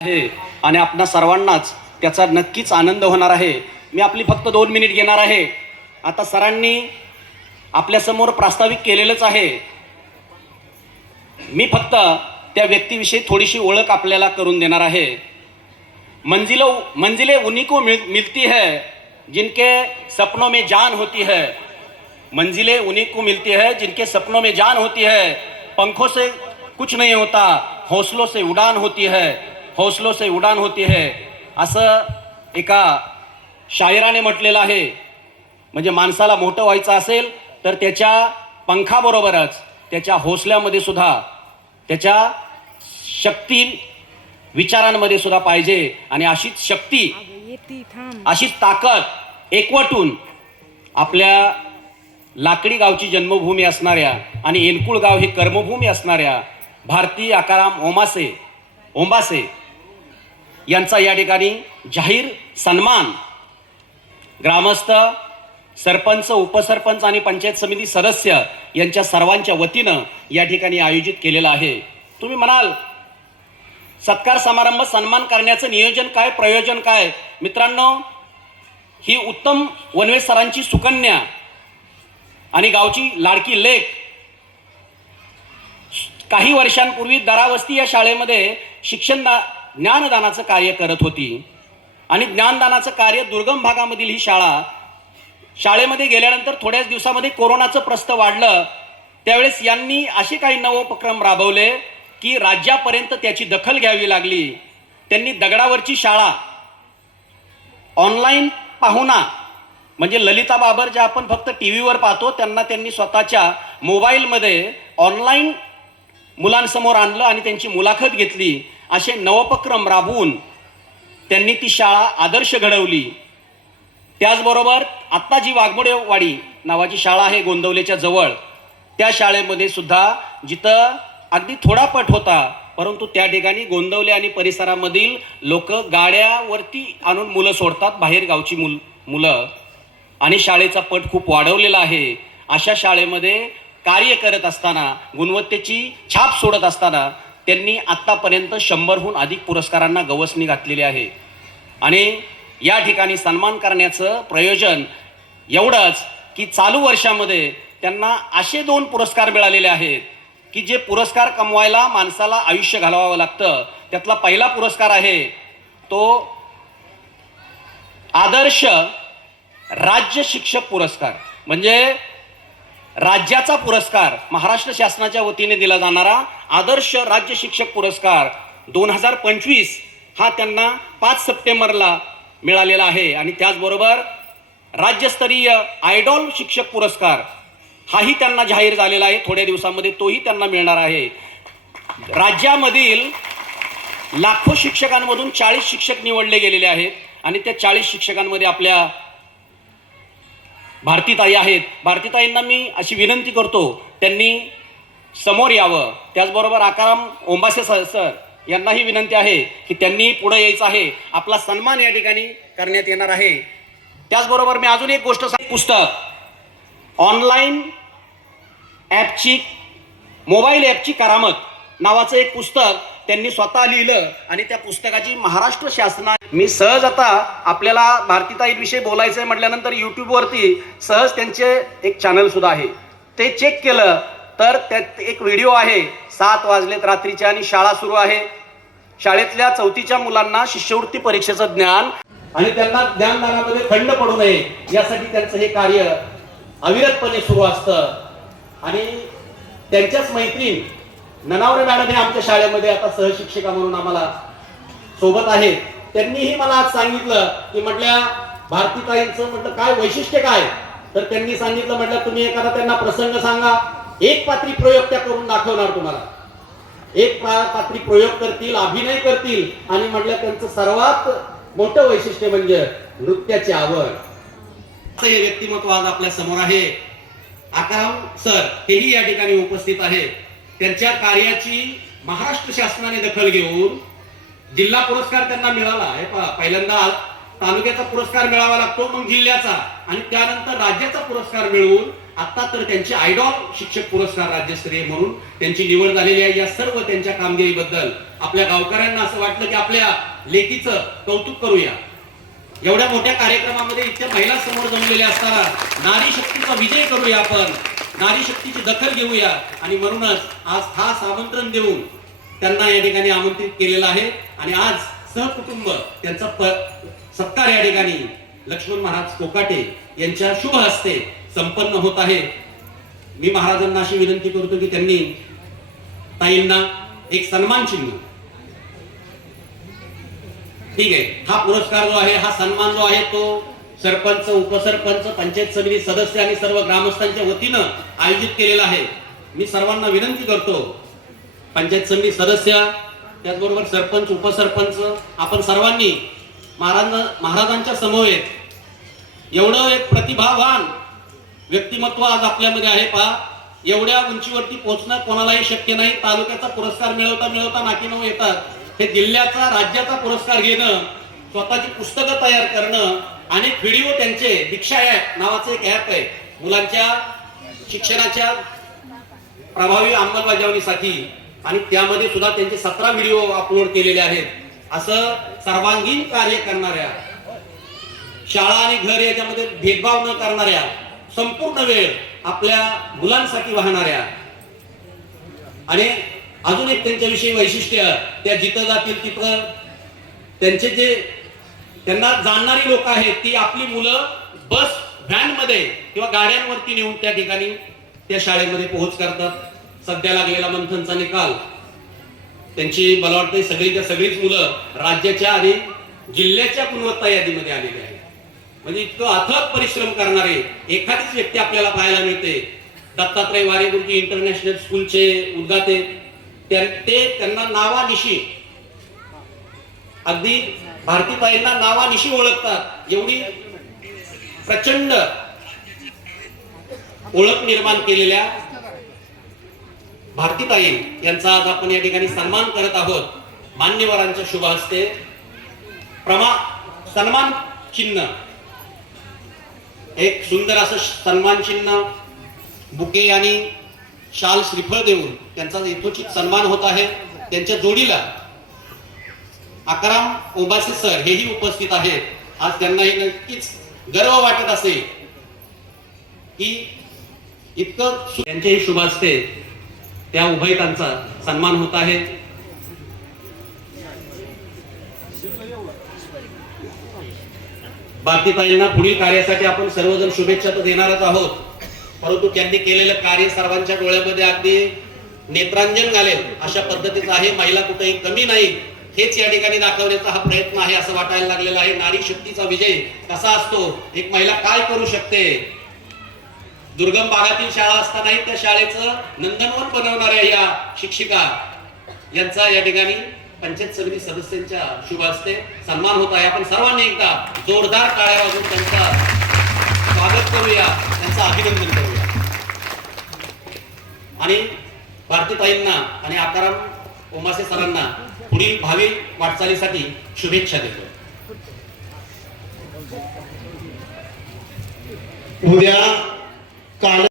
आहे आणि आपणा सर्वांनाच त्याचा नक्कीच आनंद होणार आहे। मी आपली फक्त 2 मिनिट घेणार आहे। आता सरांनी आपल्यासमोर प्रास्ताविक केलेलंच आहे। मी फक्त त्या व्यक्तीविषयी थोडीशी ओळख आपल्याला करून देणार आहे। मंजिलें उन्हीं को मिलती है जिनके सपनों में जान होती है। मंजिलें उन्हीं को मिलती है जिनके सपनों में जान होती है। पंखों से कुछ नहीं होता, हौसलों से उड़ान होती है, हौसलों से उड़ान होती है, असं एका शायराने म्हटलेलं आहे। म्हणजे माणसाला मोठं व्हायचं असेल तर त्याच्या पंखाबरोबरच त्याच्या हौसल्यामध्ये सुद्धा, त्याच्या शक्ती विचारांमध्ये सुद्धा पाहिजे। आणि अशीच शक्ती, अशीच ताकद एकवटून आपल्या लाकडी गावची जन्मभूमी असणाऱ्या आणि एनकुळ गाव ही कर्मभूमी असणाऱ्या भारती आकाराम ओंबासे यांचा या ठिकाणी जाहीर सन्मान ग्रामस्थ, सरपंच, उपसरपंच आणि पंचायत समिती सदस्य यांच्या सर्वांच्या वतीनं या ठिकाणी आयोजित केलेला आहे। तुम्ही म्हणाल सत्कार समारंभ सन्मान करण्याचं नियोजन काय, प्रयोजन काय? मित्रांनो, ही उत्तम वनवे सरांची सुकन्या आणि गावची लाडकी लेक काही वर्षांपूर्वी दरावस्ती या शाळेमध्ये ज्ञानदानाचं कार्य करत होती। आणि ज्ञानदानाचं कार्य दुर्गम भागामधील ही शाळेमध्ये गेल्यानंतर थोड्याच दिवसामध्ये कोरोनाचं प्रस्थ वाढलं। त्यावेळेस यांनी असे काही नवोपक्रम राबवले की राज्यापर्यंत त्याची दखल घ्यावी लागली। त्यांनी दगडावरची शाळा ऑनलाईन पाहुणा, म्हणजे ललिता बाबर ज्या आपण फक्त टीव्हीवर पाहतो त्यांनी स्वतःच्या मोबाईलमध्ये ऑनलाईन मुलांसमोर आणलं आणि त्यांची मुलाखत घेतली। असे नवोपक्रम राबवून त्यांनी ती शाळा आदर्श घडवली। त्याचबरोबर आत्ता जी वाघमोडेवाडी नावाची शाळा आहे गोंदवलेच्या जवळ, त्या शाळेमध्ये सुद्धा जिथं अगदी थोडा पट होता, परंतु त्या ठिकाणी गोंदवले आणि परिसरामधील लोक गाड्यावरती आणून मुलं सोडतात, बाहेर गावची मुलं, आणि शाळेचा पट खूप वाढवलेला आहे। अशा शाळेमध्ये कार्य करत असताना, गुणवत्तेची छाप सोडत असताना त्यांनी आत्तापर्यंत 100हून अधिक पुरस्कारांना गवसणी घातलेली आहे। आणि या ठिकाणी सन्मान करण्याचं प्रयोजन एवढंच की चालू वर्षामध्ये त्यांना असे 2 पुरस्कार मिळालेले आहेत की जे पुरस्कार कमवायला माणसाला आयुष्य घालवावं लागतं। त्यातला पहिला पुरस्कार आहे तो आदर्श राज्य शिक्षक पुरस्कार, म्हणजे राज्याचा पुरस्कार, महाराष्ट्र शासनाच्या वतीने दिला जाणारा आदर्श राज्य शिक्षक पुरस्कार 2025 हा त्यांना 5 सप्टेंबरला मिळालेला आहे। आणि त्याचबरोबर राज्यस्तरीय आयडॉल शिक्षक पुरस्कार हाही त्यांना जाहीर झालेला आहे। थोड्या दिवसांमध्ये तोही त्यांना मिळणार आहे। राज्यामधील लाखो शिक्षकांमधून 40 शिक्षक निवडले गेलेले आहेत आणि त्या 40 शिक्षकांमध्ये आपल्या भारतीताई आहेत। भारतीताईंना मी अशी विनंती करतो त्यांनी समोर यावं। त्याचबरोबर आकाराम ओंबासे सर यांनाही विनंती आहे की त्यांनी पुढे यायचं आहे। आपला सन्मान या ठिकाणी करण्यात येणार आहे। त्याचबरोबर मी अजून एक गोष्ट पुस्तक ऑनलाईन ॲपची, मोबाईल ॲपची करामत नावाचं एक पुस्तक त्यांनी स्वतः लिहिलं आणि त्या पुस्तकाची महाराष्ट्र शासनाने, मी सहज आता आपल्याला भारतीताईंविषयी बोलायचं आहे म्हटल्यानंतर यूट्यूबवरती सहज त्यांचे एक चॅनल सुद्धा आहे, ते चेक केलं तर त्यात एक व्हिडिओ आहे। 7 वाजलेत रात्रीचे आणि शाळा सुरू आहे। शाळेतल्या 4थीच्या मुलांना शिष्यवृत्ती परीक्षेचं ज्ञान आणि त्यांना ज्ञानदानामध्ये खंड पडू नये यासाठी त्यांचं हे कार्य अविरतपणे सुरू असतं। आणि त्यांच्याच मैत्रीण ननावरे मॅडम हे आमच्या शाळेमध्ये आता सहशिक्षिका म्हणून आम्हाला सोबत आहेत। त्यांनीही मला आज सांगितलं की म्हटल्या भारतीताईंचं म्हटलं काय वैशिष्ट्य काय, तर त्यांनी सांगितलं म्हटलं तुम्ही एखादा त्यांना प्रसंग सांगा, एक पात्री प्रयोग त्या करून दाखवणार, तुम्हाला एक पात्री प्रयोग करतील, अभिनय करतील। आणि म्हटलं त्यांचं सर्वात मोठं वैशिष्ट्य म्हणजे नृत्याची आवड। हे व्यक्तिमत्व आज आपल्या समोर आहे। आकाराम सर हेही या ठिकाणी उपस्थित आहेत। त्यांच्या कार्याची महाराष्ट्र शासनाने दखल घेऊन जिल्हा पुरस्कार त्यांना मिळाला आहे। पहिल्यांदा तालुक्याचा पुरस्कार मिळावा लागतो, मग जिल्ह्याचा, आणि त्यानंतर राज्याचा पुरस्कार मिळवून आता तर त्यांचे आयडॉल शिक्षक पुरस्कार राज्यस्तरीय म्हणून त्यांची निवड झालेली आहे. या सर्व त्यांच्या कामगिरीबद्दल आपल्या गावकऱ्यांना असं वाटलं की आपल्या लेकीचं कौतुक करूया. एवढ्या मोठ्या कार्यक्रमामध्ये इतक्या महिला समोर जमलेल्या असताना नारी शक्तीचा विजय करूया, आपण नारी शक्तीची दखल घेऊया आणि म्हणूनच आज खास आमंत्रण देऊन त्यांना या ठिकाणी आमंत्रित केलेलं आहे. आणि आज सहकुटुंब त्यांचा सत्कार या ठिकाणी लक्ष्मण महाराज कोकाटे यांच्या शुभ हस्ते संपन्न होत आहे. मी महाराजांना अशी विनंती करतो की त्यांनी ताईंना एक सन्मान चिन्ह, ठीक आहे, हा पुरस्कार जो आहे, हा सन्मान जो आहे तो सरपंच, उपसरपंच, पंचायत समिती सदस्य आणि सर्व ग्रामस्थांच्या वतीनं आयोजित केलेला आहे. मी सर्वांना विनंती करतो, पंचायत समिती सदस्य त्याचबरोबर सरपंच, उपसरपंच, आपण सर्वांनी महाराजांच्या समवेत एवढं एक प्रतिभावान व्यक्तिमत्व आज आपल्यामध्ये आहे. पहा, एवढ्या उंचीवरती पोहोचणं कोणालाही शक्य नाही. तालुक्याचा पुरस्कार मिळवता मिळवता नाकीनऊ येतात. हे जिल्ह्याचा, राज्याचा पुरस्कार घेणं, स्वतःची पुस्तकं तयार करणं, अनेक व्हिडिओ त्यांचे, दीक्षा ॲप नावाचं एक ॲप आहे मुलांच्या शिक्षणाच्या प्रभावी अंमलबजावणीसाठी, आणि त्यामध्ये सुद्धा त्यांचे 17 व्हिडिओ अपलोड केलेले आहेत. असं सर्वांगीण कार्य करणाऱ्या, शाळा आणि घर याच्यामध्ये भेदभाव न करणाऱ्या, संपूर्ण वेळ आपल्या मुलांसाठी वाहणाऱ्या, आणि अजून एक त्यांच्याविषयी वैशिष्ट्य, त्या जिथं जातील तिथं त्यांचे जे त्यांना जाणणारी लोक आहेत ती आपली मुलं बस, व्हॅन मध्ये किंवा गाड्यांवरती नेऊन त्या ठिकाणी त्या शाळेमध्ये पोहोच करतात. सध्या लागलेला मंथनचा निकाल, त्यांची मला वाटतं सगळीच्या सगळीच मुलं राज्याच्या आणि जिल्ह्याच्या गुणवत्ता यादीमध्ये आलेली आहे. म्हणजे इतकं अथक परिश्रम करणारे एखादीच व्यक्ती आपल्याला पाहायला मिळते. दत्तात्रय वारे गुरुजी इंटरनॅशनल स्कूलचे उद्गाते, त्यांना नावानिशी, अगदी भारतीताईंना नावानिशी ओळखतात. एवढी प्रचंड ओळख निर्माण केलेल्या भारतीताई यांचा आज आपण या ठिकाणी सन्मान करत आहोत. मान्यवरांच्या शुभ हस्ते सन्मान चिन्ह, एक सुंदर असं सन्मान चिन्ह, बुके आणि शाल, श्रीफळ देऊन त्यांचा यथोचित सन्मान होत आहे. त्यांच्या जोडीला आकाराम ओंबासे सर हेही उपस्थित आहेत. आज त्यांनाही नक्कीच गर्व वाटत असेल की इतकं त्यांच्याही शुभ हस्ते त्या उभयतांचा सन्मान होत आहे. भारतीताईंना पुढील कार्यासाठी आपण सर्वजण शुभेच्छा तर देणारच आहोत, परंतु त्यांनी केलेलं कार्य सर्वांच्या डोळ्यामध्ये अगदी नेत्रांजन घालेल अशा पद्धतीचं आहे. महिला कुठेही कमी नाही, हेच या ठिकाणी दाखवण्याचा हा प्रयत्न आहे असं वाटायला लागलेला आहे. नारी शक्तीचा विजय कसा असतो, एक महिला काय करू शकते. दुर्गम भागातील शाळा असतानाही त्या शाळेचं नंदनवन बनवणाऱ्या या शिक्षिका यांचा या ठिकाणी पंचायत समिती सदस्यांच्या शुभ हस्ते सन्मान होत आहे. आपण सर्वांनी एकदा जोरदार टाळ्या वाजवून त्यांचं स्वागत करूया, त्यांचं अभिनंदन करूया आणि भारतीताईंना आणि आकाराम ओंबासे सरांना पुढील भावी वाटचालीसाठी शुभेच्छा देतो. उद्या काल